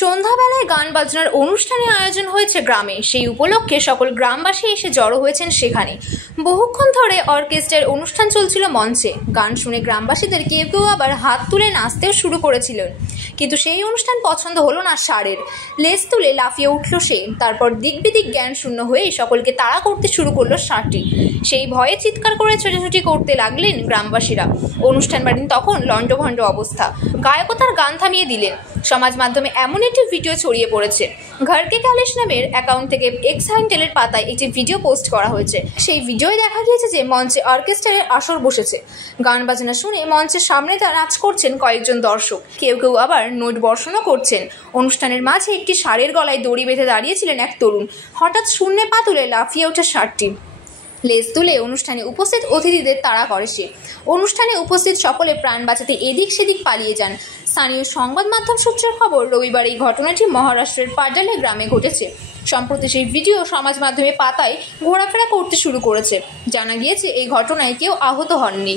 সন্ধ্যাবেলায় গান বাজনার অনুষ্ঠানের আয়োজন হয়েছে গ্রামে। সেই উপলক্ষে সকল গ্রামবাসী এসে জড়ো হয়েছেন সেখানে। বহুক্ষণ ধরে অর্কেস্ট্রার অনুষ্ঠান চলছিল মঞ্চে। গান শুনে গ্রামবাসীদের কেউ কেউ আবার হাত তুলে নাচতেও শুরু করেছিলেন, কিন্তু সেই অনুষ্ঠান পছন্দ হলো না ষাঁড়ের। লেজ তুলে লাফিয়ে উঠল সে। তারপর দিকবিদিক জ্ঞান শূন্য হয়ে সকলকে তাড়া করতে শুরু করলো ষাঁড়টি। সেই ভয়ে চিৎকার করে ছোটাছুটি করতে লাগলেন গ্রামবাসীরা। অনুষ্ঠান বাড়ি তখন লণ্ডভণ্ড অবস্থা। গায়কতার গান থামিয়ে দিলেন। সমাজ মাধ্যমে এমন একটি ভিডিও ছড়িয়ে পড়েছে। ঘরকে ক্যালিশ নামের অ্যাকাউন্ট থেকে এক্স হ্যান্ডেলের পাতায় একটি ভিডিও পোস্ট করা হয়েছে। সেই ভিডিওয় দেখা গিয়েছে যে মঞ্চে অর্কেস্ট্রারের আসর বসেছে। গান বাজনা শুনে মঞ্চের সামনে নাচ করছেন কয়েকজন দর্শক। কেউ কেউ আবার নোট বর্ষণও করছেন। অনুষ্ঠানের মাঝে একটি ষাঁড়ের গলায় দড়ি বেঁধে দাঁড়িয়েছিলেন এক তরুণ। হঠাৎ শূন্যে পা তুলে লাফিয়ে ওঠে ষাঁড়টি। লেজ তুলে অনুষ্ঠানে উপস্থিত অতিথিদের তাড়া করে সে। অনুষ্ঠানে উপস্থিত সকলে প্রাণ বাঁচাতে এদিক সেদিক পালিয়ে যান। স্থানীয় সংবাদ মাধ্যম সূত্রের খবর, রবিবার এই ঘটনাটি মহারাষ্ট্রের পাডালে গ্রামে ঘটেছে। সম্প্রতি সেই ভিডিও সমাজ মাধ্যমে পাতায় ঘোরাফেরা করতে শুরু করেছে। জানা গিয়েছে এই ঘটনায় কেউ আহত হননি।